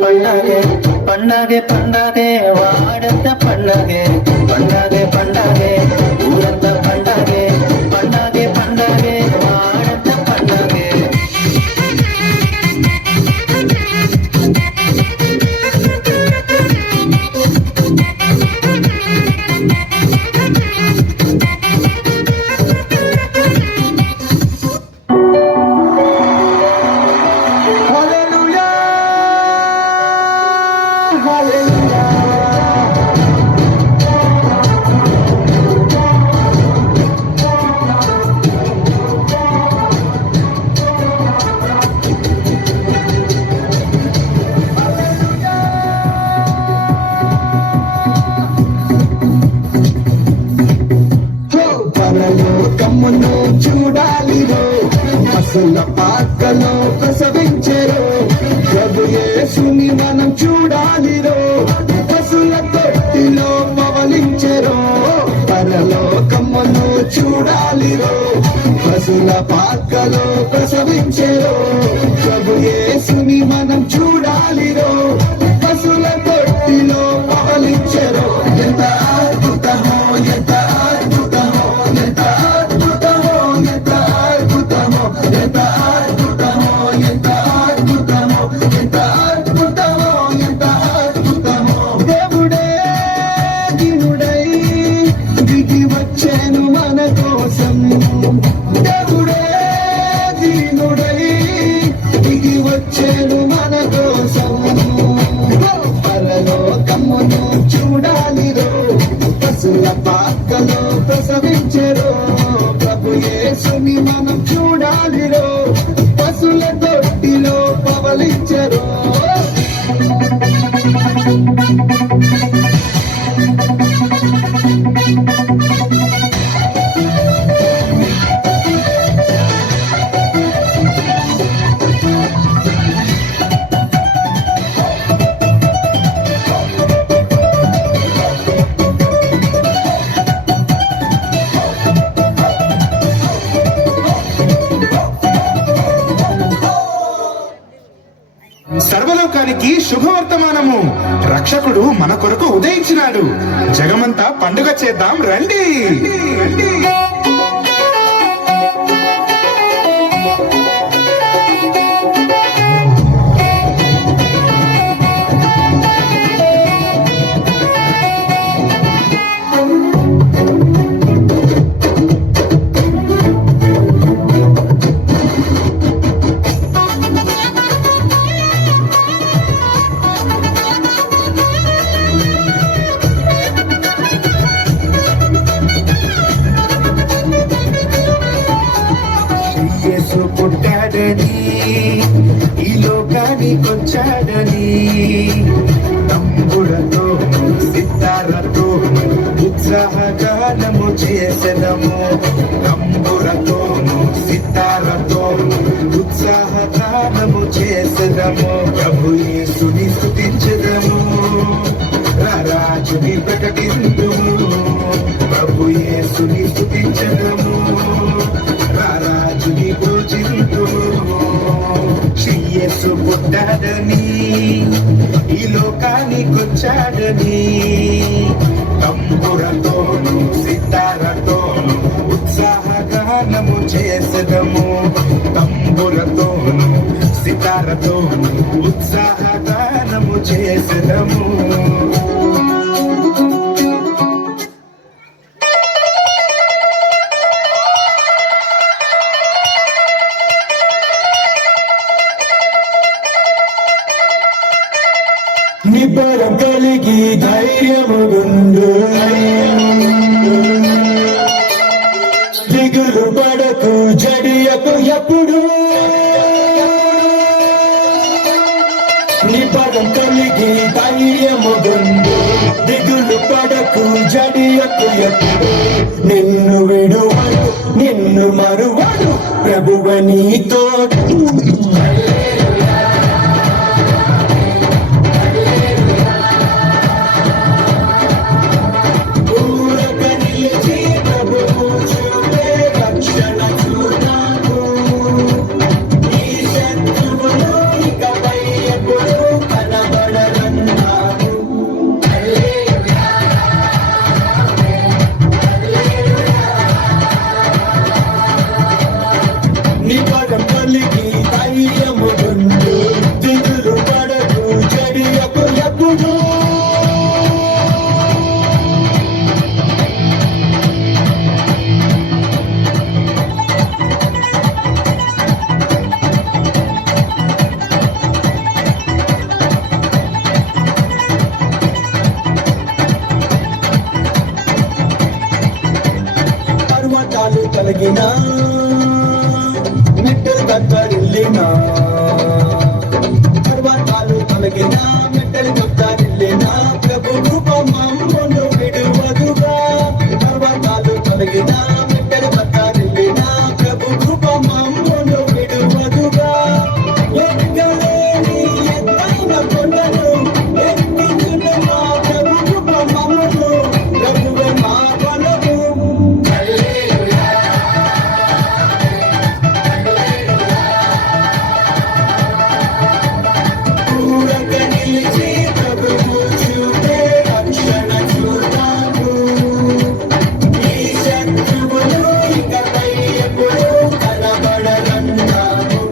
పండగే పండగే పండగే వాడంత పండగే పండగే పండగే ఊరంత పండగే పండగే పండగే వాడంత పండగే పరలోకమును చూడాలిరో పశుల పాకలో ప్రసవించెరో ప్రభు యేసుని మనం చూడాలిరో పశుల తొట్టిలో పవలించెరో పరలోకమును చూడాలిరో పశుల పాకలో ప్రసవించెరో ప్రభు యేసుని మనం చూడాలిరో పశుల తొట్టిలో పవలించెరో ఎంత అద్భుతమో ఎంత పాకలో ప్రసవించెరో ప్రభు యేసుని మనం చూడాలిరో పశుల తొట్టిలో పవలించెరో సర్వలోకానికి శుభవర్తమానము, రక్షకుడు మన కొరకు ఉదయించినాడు. జగమంతా పండుగ చేద్దాం రండి. పుట్టాడని ఈ లోకానికొచ్చాడని తంబురతో సితారతో ఉత్సాహగానము చేసెదము. తంబురతో సితారతో ఉత్సాహగానము చేసెదము. ప్రభు యేసుని స్తుతించెదము, రాజుని ప్రకటింతుము. ప్రభు యేసుని స్తుతించెదము, రాజుని పూజింతుము. యేసు పుట్టాడని ఈ లోకానికొచ్చాడని తంబురతోను సితారతోను ఉత్సాహగానము చేసెదము. తంబురతోను సితారతోను ఉత్సాహగానము చేసెదము. నిబ్బరం కలిగి ధైర్యముగుండు, దిగులు పడకు జడియకు ఎప్పుడు. నిబ్బరం కలిగి ధైర్యముగుండు, దిగులు పడకు జడియకు ఎప్పుడు. నిన్ను విడువడు నిన్ను మరువడు ప్రభువ నీతో. తొలగినా మెట్టలు కత్తరిల్లినా పర్వతాలు తొలగినా మెట్టలు కత్తరిల్లినా ప్రభు రూపం మమ్మును విడువదుగా పర్వతాలు తొలగినా మెట్టలు కత్తరిల్లినా ప్రభు రూపం మమ్మును విడువదుగా ఎక్కలేని ఎత్తైన కొండను ఎక్కించున్న మా ప్రభు రూపం మమ్మును ప్రభువే మా బలము పూరక నిలిచి ప్రభువు చూపే రక్షణ చూడాము ఈ శత్రువులు ఇకపై ఎప్పుడు కనబడరన్నాము